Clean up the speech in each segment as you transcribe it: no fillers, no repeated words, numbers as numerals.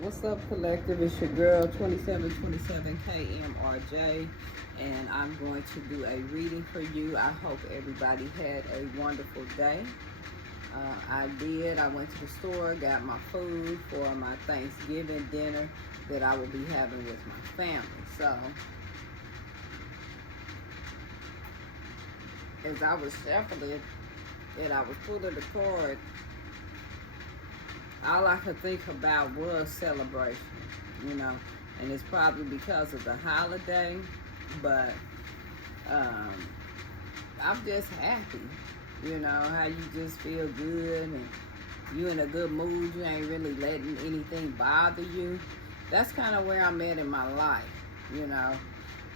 What's up, collective? It's your girl, 2727 KMRJ, and I'm going to do a reading for you. I hope everybody had a wonderful day. I did. I went to the store, got my food for my Thanksgiving dinner that I will be having with my family. So, as I was shuffling and I was pulling the card, all I could think about was celebration, you know, and it's probably because of the holiday, but um, I'm just happy, you know, how you just feel good and you in a good mood, you ain't really letting anything bother you. That's kind of where I'm at in my life, you know.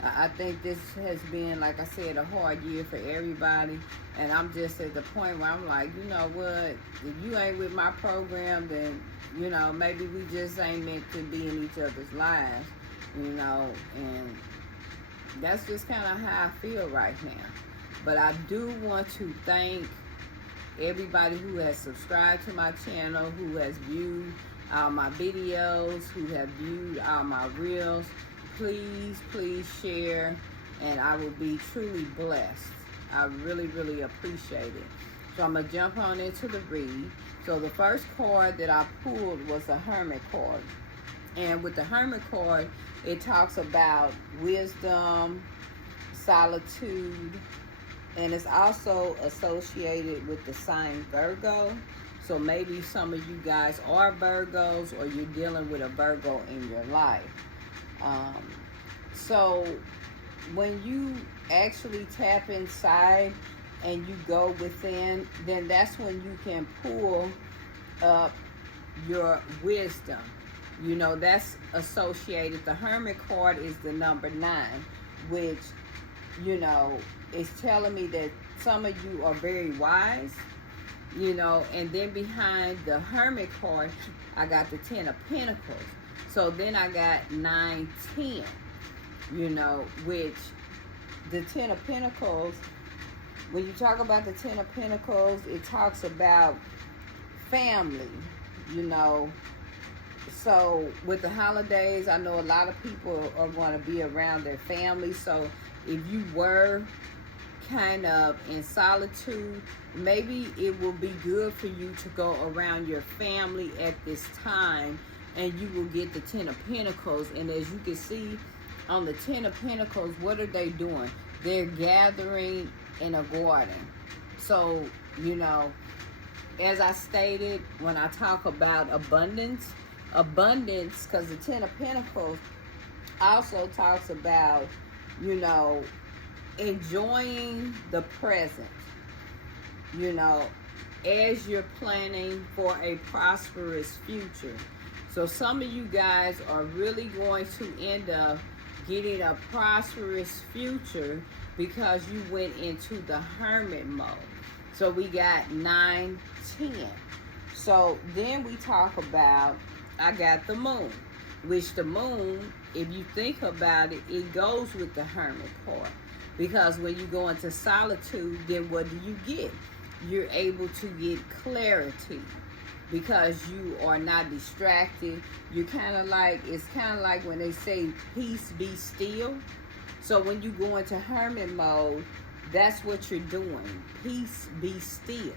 I think this has been, like I said, a hard year for everybody. And I'm just at the point where I'm like, you know what? If you ain't with my program, then, you know, maybe we just ain't meant to be in each other's lives, you know. And that's just kind of how I feel right now. But I do want to thank everybody who has subscribed to my channel, who has viewed all my videos, who have viewed all my reels. Please share, and I will be truly blessed. I really appreciate it. So I'm going to jump on into the read. So the first card that I pulled was a Hermit card. And with the Hermit card, it talks about wisdom, solitude, and it's also associated with the sign Virgo. So maybe some of you guys are Virgos, or you're dealing with a Virgo in your life. So when you actually tap inside and you go within, then that's when you can pull up your wisdom. You know, that's associated. The Hermit card is the number 9, which, you know, is telling me that some of you are very wise, you know. And then behind the Hermit card, I got the 10 of Pentacles. So then I got 9, 10, you know, which the 10 of Pentacles, when you talk about the 10 of Pentacles, it talks about family, you know. So with the holidays, I know a lot of people are going to be around their family. So if you were kind of in solitude, maybe it will be good for you to go around your family at this time, and you will get the 10 of Pentacles. And as you can see on the 10 of Pentacles, what are they doing? They're gathering in a garden. So, you know, as I stated, when I talk about abundance, because the 10 of Pentacles also talks about, you know, enjoying the present, you know, as you're planning for a prosperous future. So some of you guys are really going to end up getting a prosperous future because you went into the Hermit mode. So we got 9, 10. So then we talk about, I got the Moon, which the Moon, if you think about it, it goes with the Hermit card. Because when you go into solitude, then what do you get? You're able to get clarity, because you are not distracted. You're kind of like, it's kind of like when they say, peace, be still. So when you go into Hermit mode, that's what you're doing. Peace, be still.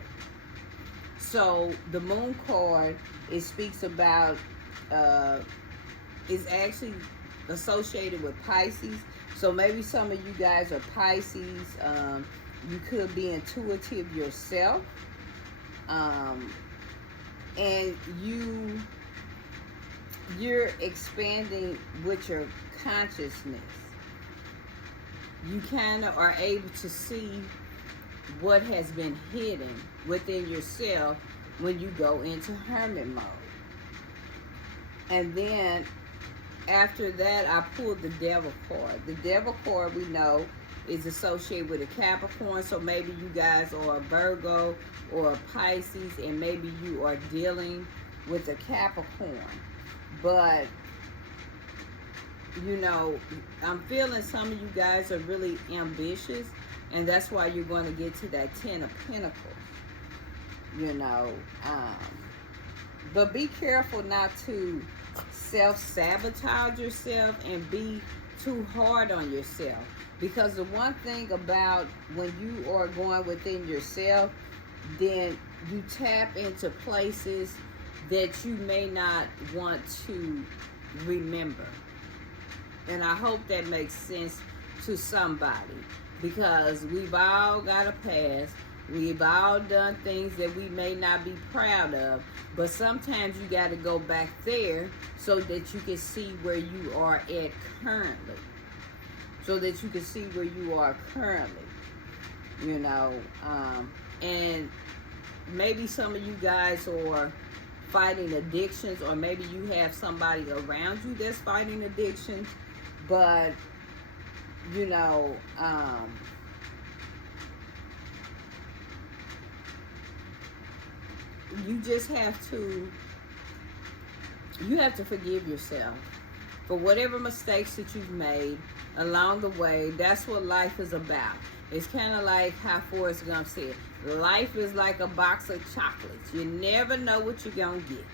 So the Moon card, it speaks about, is actually associated with Pisces. So maybe some of you guys are Pisces. You could be intuitive yourself. And you're expanding with your consciousness. You kind of are able to see what has been hidden within yourself when you go into Hermit mode. And then after that, I pulled the Devil card. The Devil card, we know, is associated with a Capricorn. So maybe you guys are a Virgo or a Pisces, and maybe you are dealing with a Capricorn. But, you know, I'm feeling some of you guys are really ambitious, and that's why you're going to get to that 10 of Pentacles, you know. But be careful not to self-sabotage yourself and be too hard on yourself. Because the one thing about when you are going within yourself, then you tap into places that you may not want to remember. And I hope that makes sense to somebody, because we've all got a past. We've all done things that we may not be proud of, but sometimes you got to go back there so that you can see where you are at currently. So that you can see where you are currently, you know. And maybe some of you guys are fighting addictions, or maybe you have somebody around you that's fighting addictions, but, you know, you just have to, forgive yourself for whatever mistakes that you've made along the way. That's what life is about. It's kind of like how Forrest Gump said, life is like a box of chocolates. You never know what you're going to get.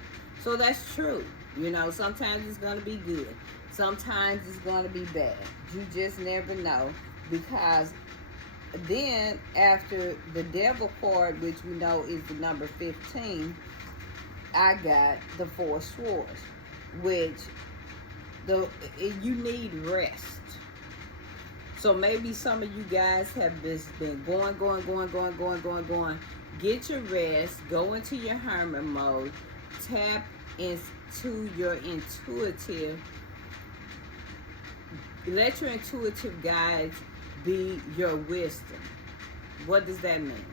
So that's true. You know, sometimes it's going to be good. Sometimes it's going to be bad. You just never know. Because then after the devil card, which we know is the number 15, I got the 4 swords, which you need rest. So maybe some of you guys have just been going. Get your rest. Go into your hermit mode. Tap into your intuitive. Let your intuitive guides be your wisdom. What does that mean?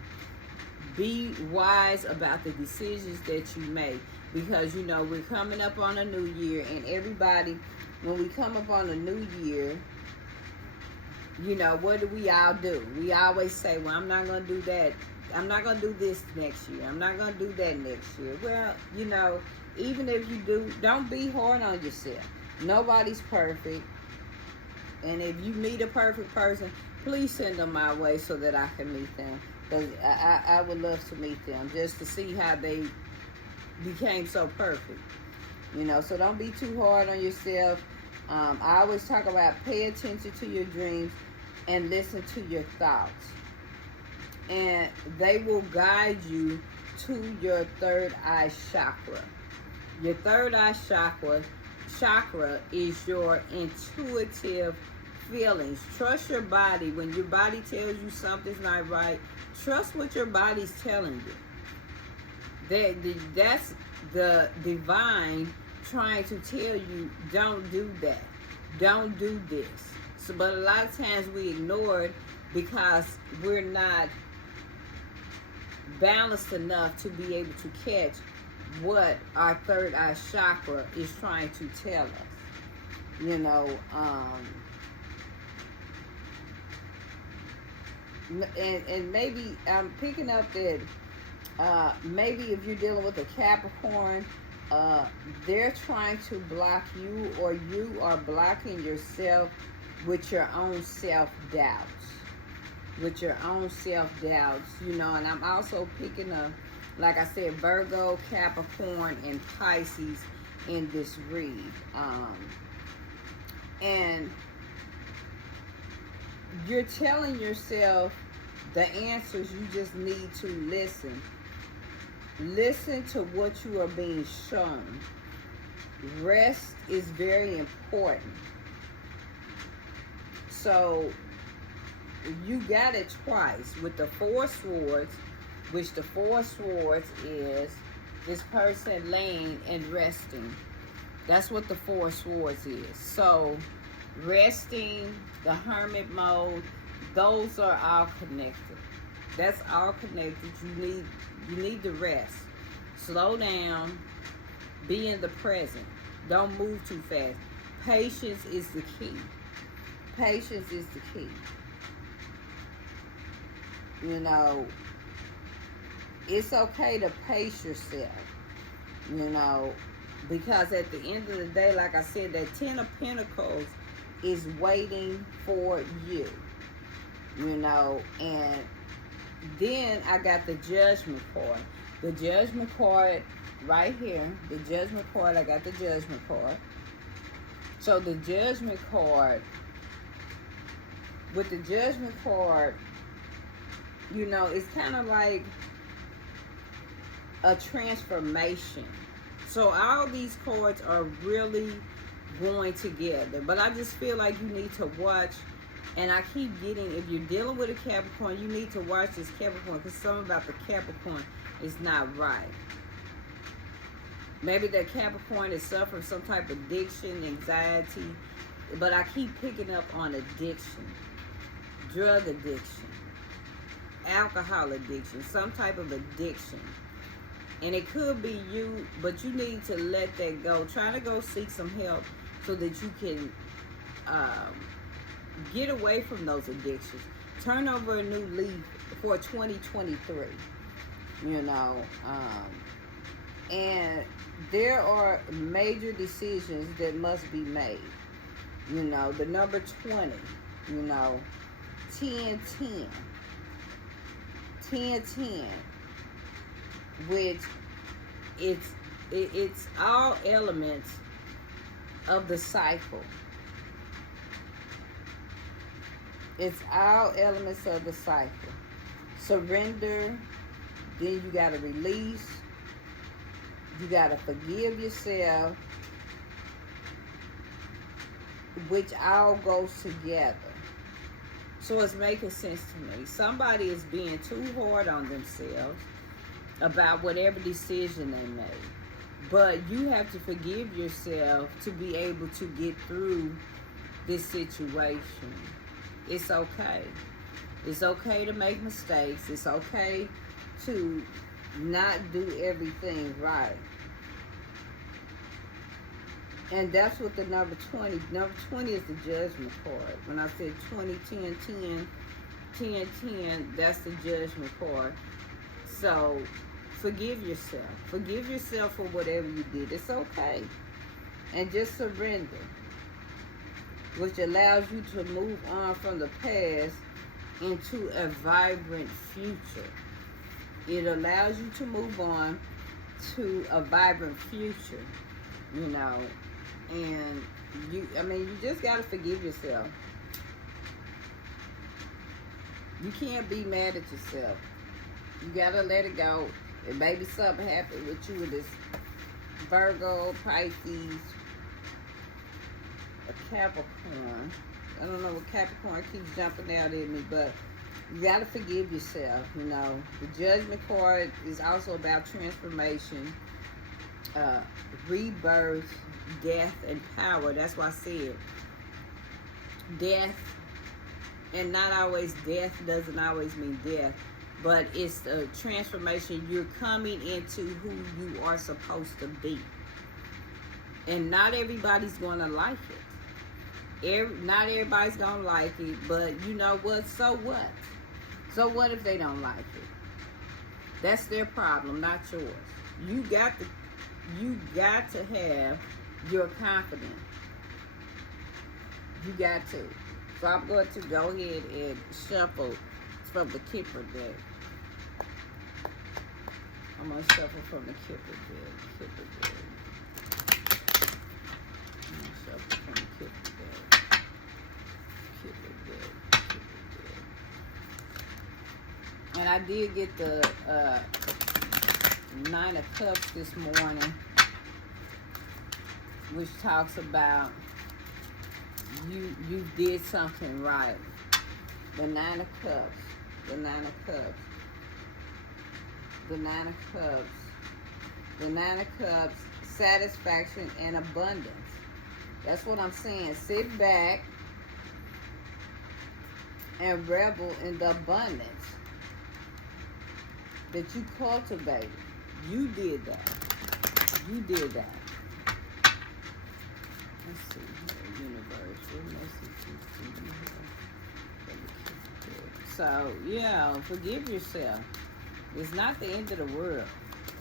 Be wise about the decisions that you make. Because, you know, we're coming up on a new year. And everybody, when we come up on a new year, you know, what do we all do? We always say, well, I'm not going to do that. I'm not going to do this next year. I'm not going to do that next year. Well, you know, even if you do, don't be hard on yourself. Nobody's perfect. And if you meet a perfect person, please send them my way so that I can meet them. Because I would love to meet them just to see how they became so perfect. You know, so don't be too hard on yourself. I always talk about pay attention to your dreams and listen to your thoughts. And they will guide you to your third eye chakra. Your third eye chakra is your intuitive feelings. Trust your body. When your body tells you something's not right, trust what your body's telling you. That's the divine trying to tell you, don't do that. Don't do this. So, but a lot of times we ignore it because we're not balanced enough to be able to catch what our third eye chakra is trying to tell us. You know, and maybe I'm picking up that maybe if you're dealing with a Capricorn, they're trying to block you, or you are blocking yourself with your own self-doubts. With your own self-doubts, you know. And I'm also picking up, like I said, Virgo, Capricorn, and Pisces in this read. And you're telling yourself the answers. You just need to listen. Listen to what you are being shown. Rest is very important. So you got it twice with the 4 swords, which the 4 swords is this person laying and resting. That's what the 4 swords is. So resting, the hermit mode, those are all connected. That's all connected. You need to rest. Slow down. Be in the present. Don't move too fast. Patience is the key. Patience is the key. You know, it's okay to pace yourself. You know, because at the end of the day, like I said, that 10 of Pentacles is waiting for you. You know, and then I got the Judgment card. The Judgment card right here, the Judgment card, I got the Judgment card. So the Judgment card, with the Judgment card, you know, it's kind of like a transformation. So all these cards are really going together. But I just feel like you need to watch, and I keep getting, if you're dealing with a Capricorn, you need to watch this Capricorn, because something about the Capricorn is not right. Maybe that Capricorn is suffering some type of addiction, anxiety, but I keep picking up on addiction, drug addiction, alcohol addiction, some type of addiction. And it could be you, but you need to let that go. Try to go seek some help so that you can get away from those addictions. Turn over a new leaf for 2023, you know. And there are major decisions that must be made. You know, the number 20, you know, 10-10, 10-10, which it's all elements of the cycle. It's all elements of the cycle. Surrender, then you got to release. You got to forgive yourself, which all goes together. So it's making sense to me. Somebody is being too hard on themselves about whatever decision they made. But you have to forgive yourself to be able to get through this situation. It's okay. It's okay to make mistakes. It's okay to not do everything right. And that's what the number 20 is, the Judgment card. When I said 20, 10, 10, 10, 10, that's the Judgment card. So forgive yourself. Forgive yourself for whatever you did. It's okay. And just surrender, which allows you to move on from the past into a vibrant future. It allows you to move on to a vibrant future, you know. And you just got to forgive yourself. You can't be mad at yourself. You got to let it go. And maybe something happened with you with this Virgo, Pisces, a Capricorn. I don't know what Capricorn keeps jumping out at me, but you got to forgive yourself, you know. The Judgment card is also about transformation, rebirth, death, and power. That's why I said death, and not always death doesn't always mean death, but it's a transformation. You're coming into who you are supposed to be. And not everybody's going to like it. Not everybody's going to like it, but you know what? So what? So what if they don't like it? That's their problem, not yours. You got to have your confidence. You got to. So I'm going to go ahead and shuffle from the Kipper deck. I'm going to shuffle from the Kipper deck. I'm going to shuffle from the Kipper deck. And I did get the 9 of Cups this morning, which talks about you did something right. The 9 of Cups. The 9 of Cups. The 9 of Cups. The 9 of Cups. Satisfaction and abundance. That's what I'm saying. Sit back and revel in the abundance that you cultivated. You did that. You did that. Let's see here, universe. What message is in here? So, yeah, forgive yourself. It's not the end of the world.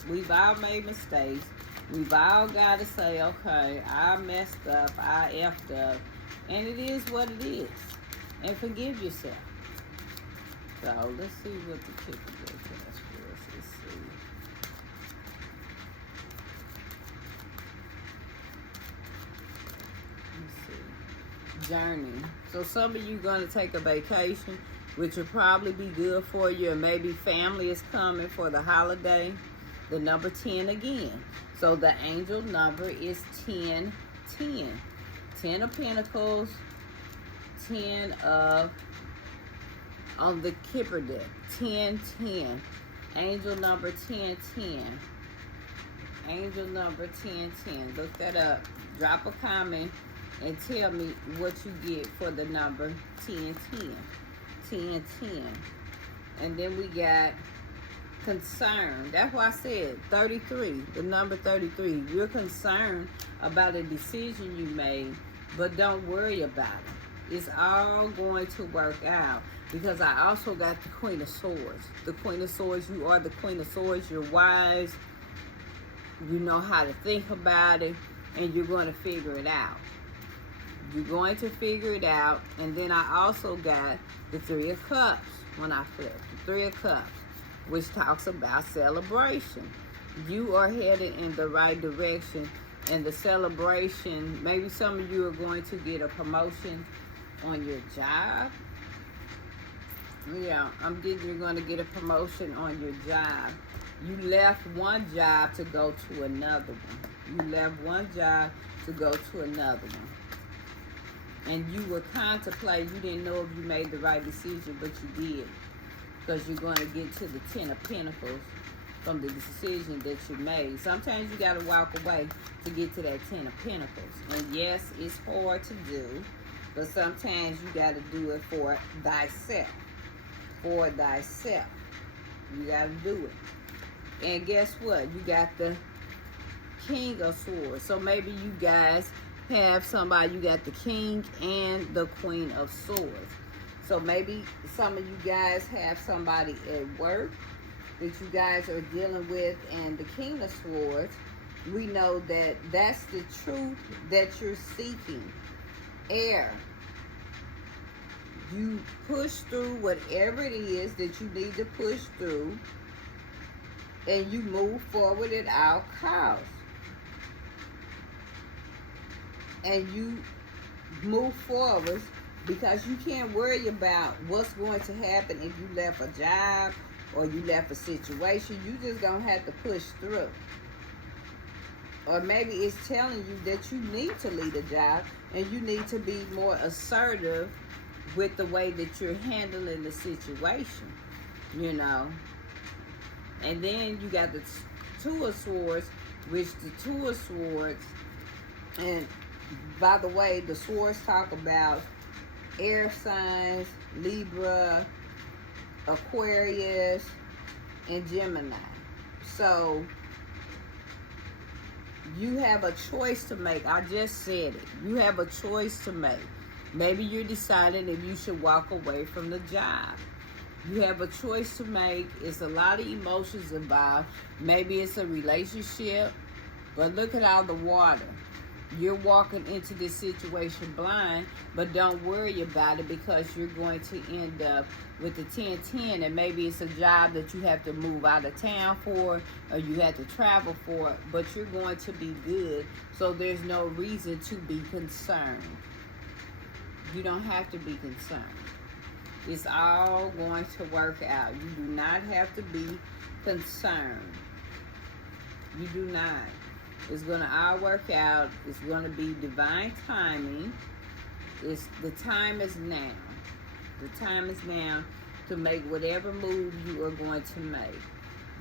We've all made mistakes. We've all got to say, okay, I messed up, I effed up, and it is what it is. And forgive yourself. So, let's see what the Kipper deck has for us. Let's see. journey. So some of you going to take a vacation, which will probably be good for you, and maybe family is coming for the holiday. The number 10 again. So the angel number is 10, 10. 10 of Pentacles, 10 of, on the Kipper deck, 10, 10. Angel number 10, 10. Angel number 10, 10. Look that up. Drop a comment and tell me what you get for the number 10, 10. 10, 10. And then we got concern. That's why I said 33, the number 33. You're concerned about a decision you made, but don't worry about it. It's all going to work out, because I also got the Queen of Swords. The Queen of Swords, you are the Queen of Swords. You're wise. You know how to think about it, and you're going to figure it out. You're going to figure it out. And then I also got the Three of Cups when I flipped. The Three of Cups, which talks about celebration. You are headed in the right direction, and the celebration, maybe some of you are going to get a promotion on your job. Yeah, I'm getting you're going to get a promotion on your job. You left one job to go to another one. You left one job to go to another one. And you were contemplating, you didn't know if you made the right decision, but you did. Because you're going to get to the 10 of Pentacles from the decision that you made. Sometimes you got to walk away to get to that 10 of Pentacles. And yes, it's hard to do, but sometimes you got to do it for thyself. For thyself. You got to do it. And guess what? You got the King of Swords. So maybe you guys have somebody, you got the King and the Queen of Swords. So maybe some of you guys have somebody at work that you guys are dealing with, and the King of Swords, we know that that's the truth that you're seeking. Air. You push through whatever it is that you need to push through, and you move forward at all costs. And you move forward because you can't worry about what's going to happen if you left a job or you left a situation. You just gonna have to push through. Or maybe it's telling you that you need to leave a job and you need to be more assertive with the way that you're handling the situation, you know. And then you got the Two of Swords, which the Two of Swords, and by the way, the swords talk about air signs, Libra, Aquarius, and Gemini. So you have a choice to make. I just said it. You have a choice to make. Maybe you're deciding if you should walk away from the job. You have a choice to make. It's a lot of emotions involved. Maybe it's a relationship, but look at all the water. You're walking into this situation blind, but don't worry about it, because you're going to end up with the 10-10, and maybe it's a job that you have to move out of town for, or you have to travel for, but you're going to be good, so there's no reason to be concerned. You don't have to be concerned. It's all going to work out. You do not have to be concerned. You do not. It's going to all work out. It's going to be divine timing. The time is now. The time is now to make whatever move you are going to make.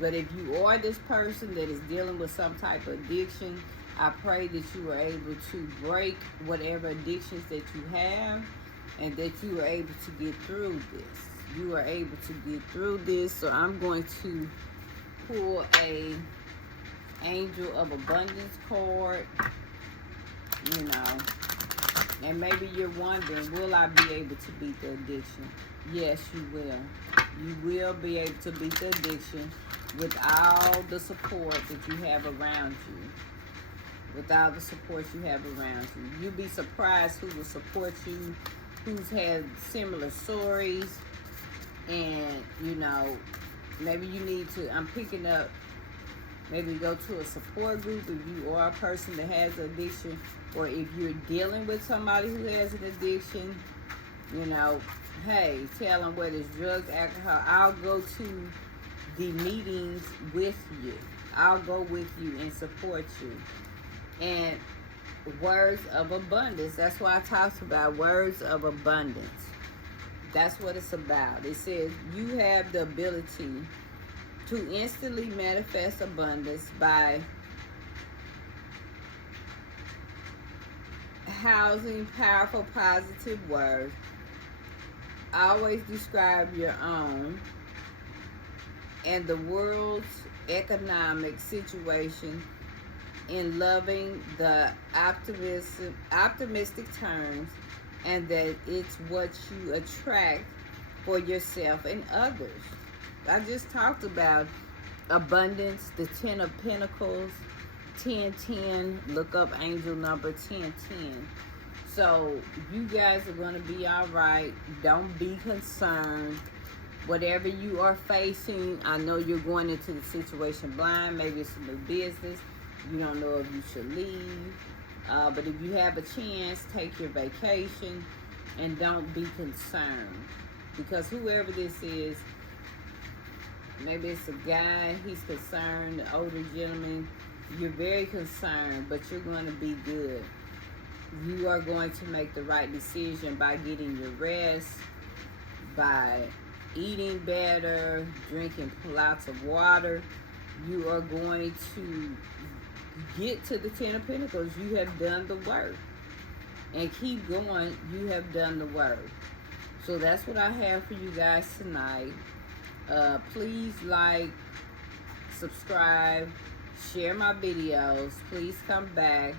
But if you are this person that is dealing with some type of addiction, I pray that you are able to break whatever addictions that you have, and that you are able to get through this. You are able to get through this. So I'm going to pull a Angel of Abundance card, you know, and maybe you're wondering, will I be able to beat the addiction? Yes, you will. You will be able to beat the addiction with all the support that you have around you. With all the support you have around you. You'll be surprised who will support you, who's had similar stories, and, you know, maybe you need to, I'm picking up Maybe go to a support group if you are a person that has an addiction, or if you're dealing with somebody who has an addiction, you know, hey, tell them whether it's drugs, alcohol. I'll go to the meetings with you. I'll go with you and support you. And words of abundance. That's why I talked about words of abundance. That's what it's about. It says you have the ability to instantly manifest abundance by housing powerful positive words. Always describe your own and the world's economic situation in loving the optimistic terms, and that it's what you attract for yourself and others. I just talked about abundance, the 10 of Pentacles, 1010. Look up angel number 1010. So you guys are going to be all right. Don't be concerned. Whatever you are facing, I know you're going into the situation blind. Maybe it's a new business. You don't know if you should leave. But if you have a chance, take your vacation and don't be concerned. Because whoever this is, maybe it's a guy, he's concerned, the older gentleman, you're very concerned, but you're going to be good. You are going to make the right decision by getting your rest, by eating better, drinking lots of water. You are going to get to the 10 of Pentacles. You have done the work. And keep going. You have done the work. So that's what I have for you guys tonight. Please like, subscribe, share my videos. Please come back.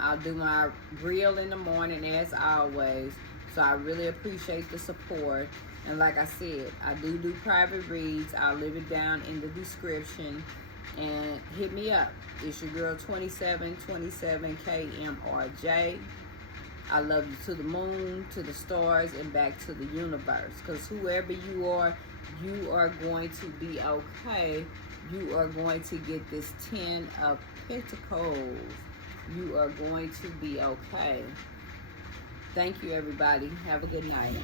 I'll do my reel in the morning as always. So I really appreciate the support. And like I said, I do private reads. I'll leave it down in the description. And hit me up. It's your girl 2727 KMRJ. I love you to the moon, to the stars, and back to the universe. Because whoever you are going to be okay. You are going to get this 10 of Pentacles. You are going to be okay. Thank you, everybody. Have a good night.